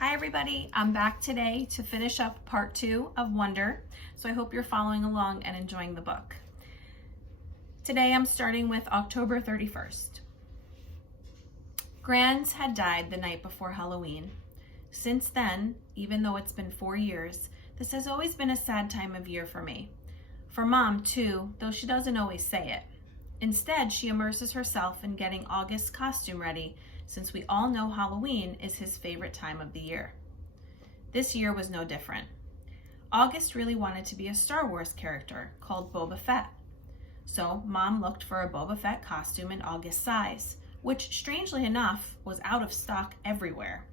Hi everybody, I'm back today to finish up part 2 of Wonder, so I hope you're following along and enjoying the book. Today I'm starting with October 31st. Grands had died the night before Halloween. Since then, even though it's been 4 years, this has always been a sad time of year for me. For Mom too, though she doesn't always say it. Instead, she immerses herself in getting August's costume ready, since we all know Halloween is his favorite time of the year. This year was no different. August really wanted to be a Star Wars character called Boba Fett. So Mom looked for a Boba Fett costume in August's size, which strangely enough was out of stock everywhere.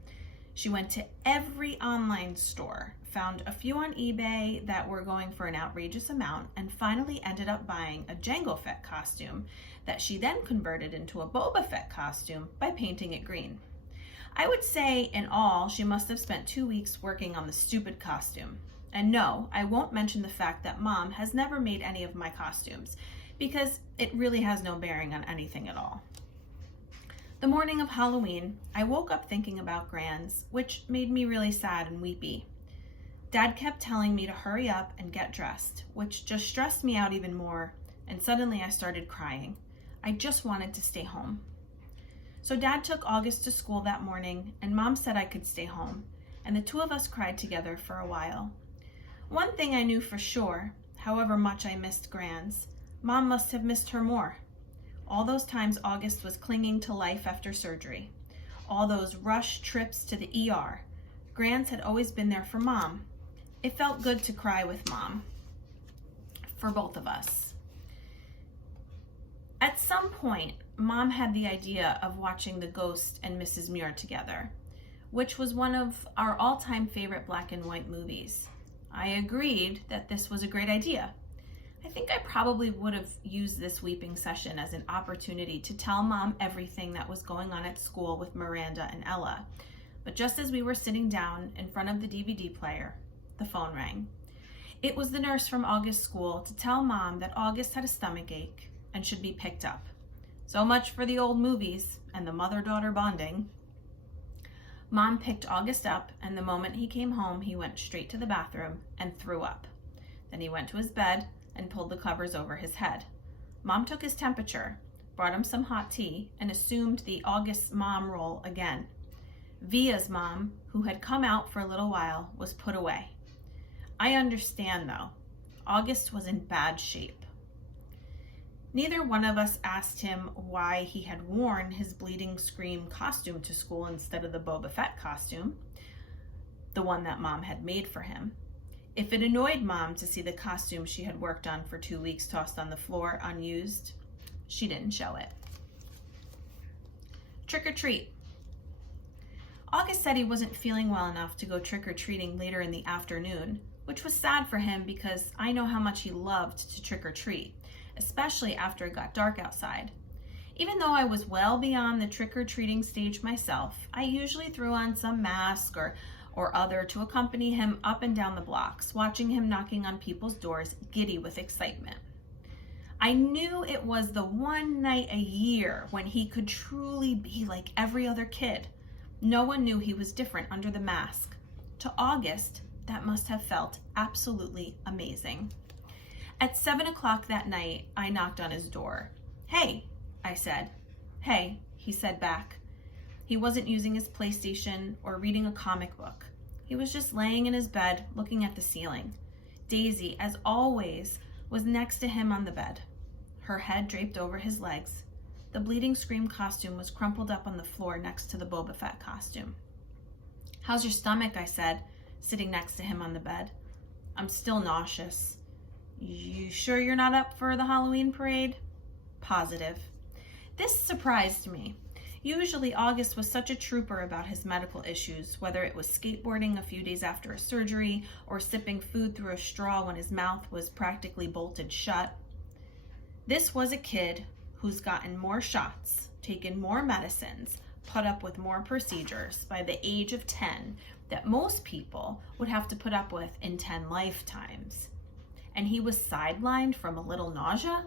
She went to every online store, found a few on eBay that were going for an outrageous amount, and finally ended up buying a Jango Fett costume that she then converted into a Boba Fett costume by painting it green. I would say in all, she must have spent 2 weeks working on the stupid costume. And no, I won't mention the fact that Mom has never made any of my costumes, because it really has no bearing on anything at all. The morning of Halloween, I woke up thinking about Grands, which made me really sad and weepy. Dad kept telling me to hurry up and get dressed, which just stressed me out even more, and suddenly I started crying. I just wanted to stay home. So Dad took August to school that morning, and Mom said I could stay home, and the two of us cried together for a while. One thing I knew for sure, however much I missed Grands, Mom must have missed her more. All those times August was clinging to life after surgery. All those rush trips to the ER. Grands had always been there for Mom. It felt good to cry with Mom. For both of us. At some point, Mom had the idea of watching The Ghost and Mrs. Muir together, which was one of our all-time favorite black and white movies. I agreed that this was a great idea. I think I probably would have used this weeping session as an opportunity to tell Mom everything that was going on at school with Miranda and Ella. But just as we were sitting down in front of the DVD player, the phone rang. It was the nurse from August's school to tell Mom that August had a stomach ache and should be picked up. So much for the old movies and the mother-daughter bonding. Mom picked August up, and the moment he came home, he went straight to the bathroom and threw up. Then he went to his bed and pulled the covers over his head. Mom took his temperature, brought him some hot tea, and assumed the August mom role again. Via's mom, who had come out for a little while, was put away. I understand though. August was in bad shape. Neither one of us asked him why he had worn his Bleeding Scream costume to school instead of the Boba Fett costume, the one that Mom had made for him. If it annoyed Mom to see the costume she had worked on for 2 weeks tossed on the floor unused, she didn't show it. Trick or treat. August said he wasn't feeling well enough to go trick-or-treating later in the afternoon, which was sad for him because I know how much he loved to trick-or-treat, especially after it got dark outside. Even though I was well beyond the trick-or-treating stage myself, I usually threw on some mask or other to accompany him up and down the blocks, watching him knocking on people's doors, giddy with excitement. I knew it was the one night a year when he could truly be like every other kid. No one knew he was different under the mask. To August, that must have felt absolutely amazing. At 7 o'clock that night, I knocked on his door. "Hey," I said. "Hey," he said back. He wasn't using his PlayStation or reading a comic book. He was just laying in his bed, looking at the ceiling. Daisy, as always, was next to him on the bed, her head draped over his legs. The Bleeding Scream costume was crumpled up on the floor next to the Boba Fett costume. "How's your stomach?" I said, sitting next to him on the bed. "I'm still nauseous." "You sure you're not up for the Halloween parade?" "Positive." This surprised me. Usually August was such a trooper about his medical issues, whether it was skateboarding a few days after a surgery or sipping food through a straw when his mouth was practically bolted shut. This was a kid who's gotten more shots, taken more medicines, put up with more procedures by the age of 10 that most people would have to put up with in 10 lifetimes. And he was sidelined from a little nausea?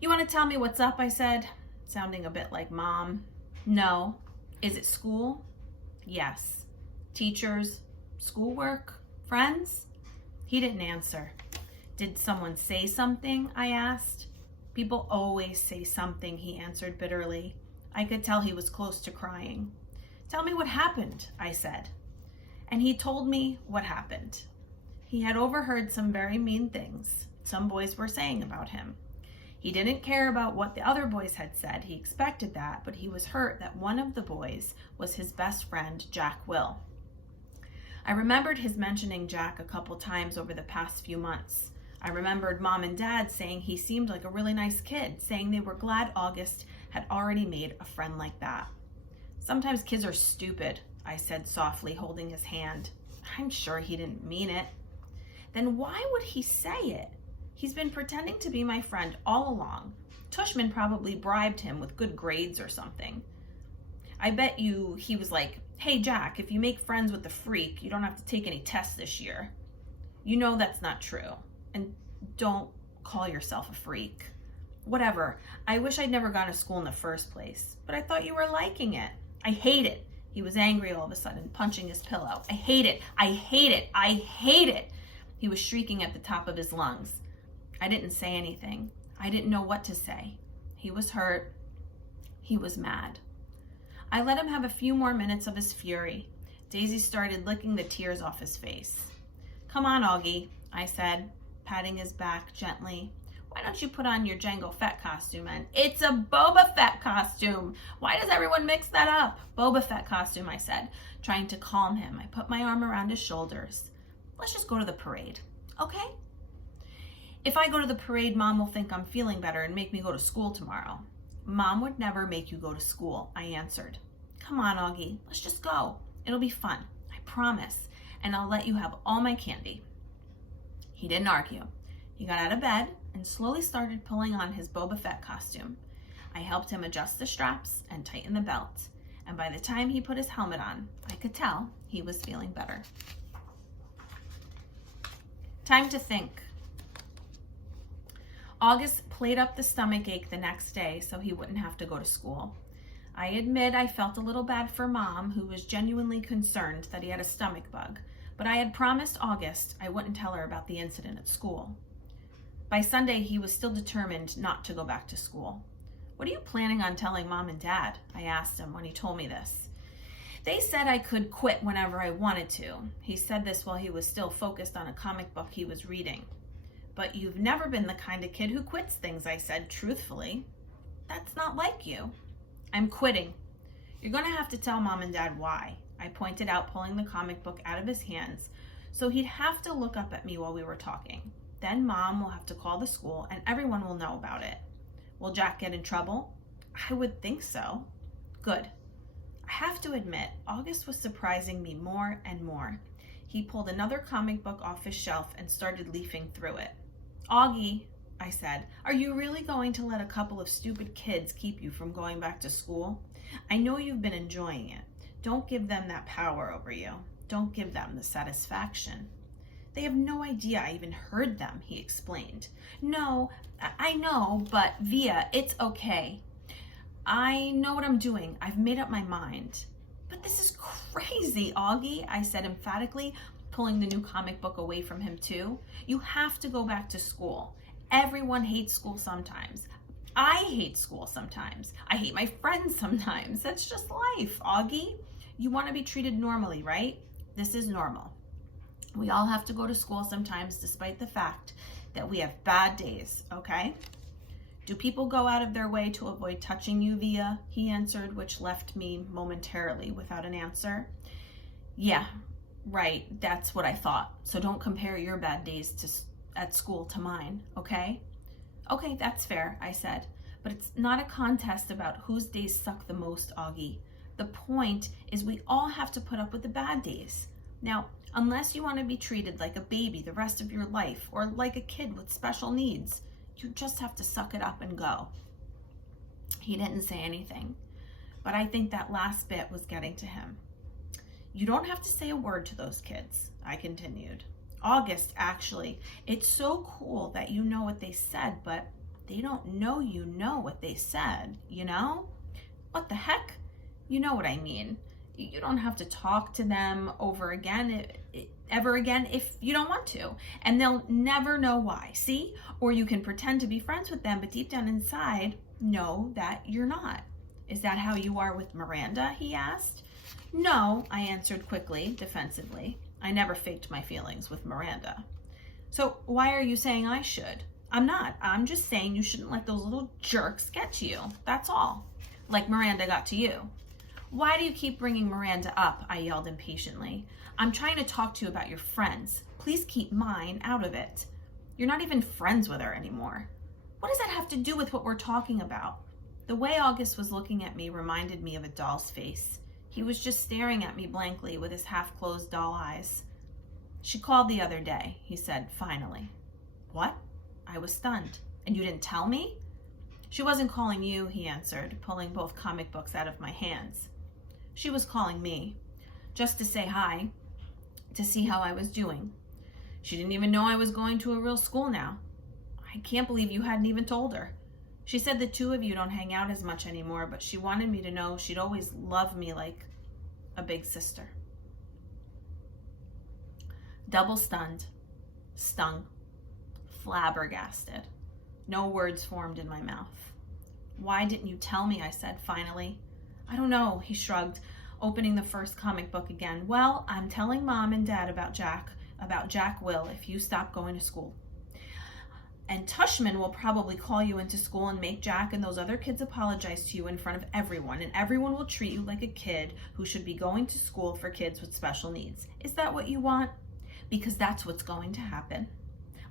"You want to tell me what's up?" I said, sounding a bit like Mom. "No." "Is it school?" Yes. Teachers, schoolwork, friends? He didn't answer. Did someone say something? I asked. People always say something, he answered bitterly. I could tell he was close to crying. Tell me what happened, I said. And he told me what happened. He had overheard some very mean things some boys were saying about him. He didn't care about what the other boys had said. He expected that, but he was hurt that one of the boys was his best friend, Jack Will. I remembered his mentioning Jack a couple times over the past few months. I remembered Mom and Dad saying he seemed like a really nice kid, saying they were glad August had already made a friend like that. Sometimes kids are stupid, I said softly, holding his hand. I'm sure he didn't mean it. Then why would he say it? He's been pretending to be my friend all along. Tushman probably bribed him with good grades or something. I bet you he was like, hey Jack, if you make friends with the freak, you don't have to take any tests this year. You know that's not true. And don't call yourself a freak. Whatever. I wish I'd never gone to school in the first place, but I thought you were liking it. I hate it. He was angry all of a sudden, punching his pillow. I hate it. I hate it. I hate it. He was shrieking at the top of his lungs. I didn't say anything. I didn't know what to say. He was hurt. He was mad. I let him have a few more minutes of his fury. Daisy started licking the tears off his face. Come on, Augie, I said, patting his back gently. Why don't you put on your Jango Fett costume? And it's a Boba Fett costume. Why does everyone mix that up? Boba Fett costume, I said, trying to calm him. I put my arm around his shoulders. Let's just go to the parade, okay? If I go to the parade, Mom will think I'm feeling better and make me go to school tomorrow. Mom would never make you go to school, I answered. Come on, Augie, let's just go. It'll be fun, I promise, and I'll let you have all my candy. He didn't argue. He got out of bed and slowly started pulling on his Boba Fett costume. I helped him adjust the straps and tighten the belt, and by the time he put his helmet on, I could tell he was feeling better. Time to think. August played up the stomach ache the next day so he wouldn't have to go to school. I admit I felt a little bad for Mom, who was genuinely concerned that he had a stomach bug, but I had promised August I wouldn't tell her about the incident at school. By Sunday, he was still determined not to go back to school. What are you planning on telling Mom and Dad? I asked him when he told me this. They said I could quit whenever I wanted to. He said this while he was still focused on a comic book he was reading. But you've never been the kind of kid who quits things, I said truthfully. That's not like you. I'm quitting. You're going to have to tell Mom and Dad why, I pointed out, pulling the comic book out of his hands so he'd have to look up at me while we were talking. Then Mom will have to call the school and everyone will know about it. Will Jack get in trouble? I would think so. Good. I have to admit, August was surprising me more and more. He pulled another comic book off his shelf and started leafing through it. Augie, I said, are you really going to let a couple of stupid kids keep you from going back to school? I know you've been enjoying it. Don't give them that power over you. Don't give them the satisfaction. They have no idea I even heard them, he explained. No, I know, but Via, it's okay. I know what I'm doing. I've made up my mind. But this is crazy, Augie, I said emphatically, pulling the new comic book away from him too. You have to go back to school. Everyone hates school sometimes. I hate school sometimes. I hate my friends sometimes. That's just life, Augie. You want to be treated normally, right? This is normal. We all have to go to school sometimes despite the fact that we have bad days, okay? Do people go out of their way to avoid touching you, Via? He answered, which left me momentarily without an answer. Yeah, right, that's what I thought. So don't compare your bad days at school to mine, okay? Okay, that's fair, I said. But it's not a contest about whose days suck the most, Augie. The point is we all have to put up with the bad days. Now, unless you want to be treated like a baby the rest of your life or like a kid with special needs, you just have to suck it up and go. He didn't say anything, but I think that last bit was getting to him. You don't have to say a word to those kids, I continued. August, actually, it's so cool that you know what they said, but they don't know you know what they said, you know? What the heck? You know what I mean. You don't have to talk to them ever again if you don't want to, and they'll never know why. See? Or you can pretend to be friends with them, but deep down inside, know that you're not. Is that how you are with Miranda? He asked. No, I answered quickly, defensively. I never faked my feelings with Miranda. So why are you saying I should? I'm not. I'm just saying you shouldn't let those little jerks get to you. That's all. Like Miranda got to you. Why do you keep bringing Miranda up? I yelled impatiently. I'm trying to talk to you about your friends. Please keep mine out of it. You're not even friends with her anymore. What does that have to do with what we're talking about? The way August was looking at me reminded me of a doll's face. He was just staring at me blankly with his half-closed doll eyes. She called the other day, he said, finally. What? I was stunned. And you didn't tell me? She wasn't calling you, he answered, pulling both comic books out of my hands. She was calling me, just to say hi, to see how I was doing. She didn't even know I was going to a real school now. I can't believe you hadn't even told her. She said the two of you don't hang out as much anymore, but she wanted me to know she'd always love me like a big sister. Double stunned, stung, flabbergasted. No words formed in my mouth. Why didn't you tell me? I said finally. I don't know, he shrugged, opening the first comic book again. Well, I'm telling Mom and Dad about Jack Will if you stop going to school. And Tushman will probably call you into school and make Jack and those other kids apologize to you in front of everyone, and everyone will treat you like a kid who should be going to school for kids with special needs. Is that what you want? Because that's what's going to happen.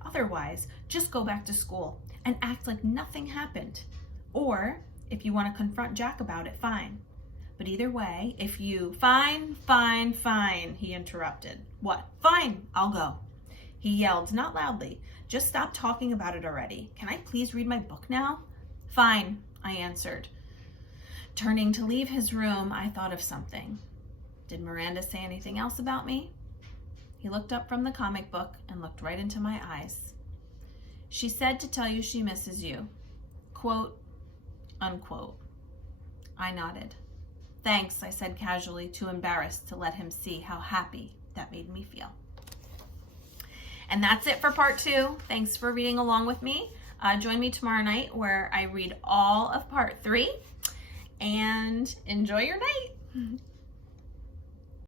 Otherwise, just go back to school and act like nothing happened. Or, if you want to confront Jack about it, fine. But either way, if you... Fine, he interrupted. What? Fine, I'll go. He yelled, not loudly. Just stop talking about it already. Can I please read my book now? Fine, I answered. Turning to leave his room, I thought of something. Did Miranda say anything else about me? He looked up from the comic book and looked right into my eyes. She said to tell you she misses you. Quote, unquote. I nodded. Thanks, I said casually, too embarrassed to let him see how happy that made me feel. And that's it for part 2. Thanks for reading along with me. Join me tomorrow night where I read all of part 3. And enjoy your night.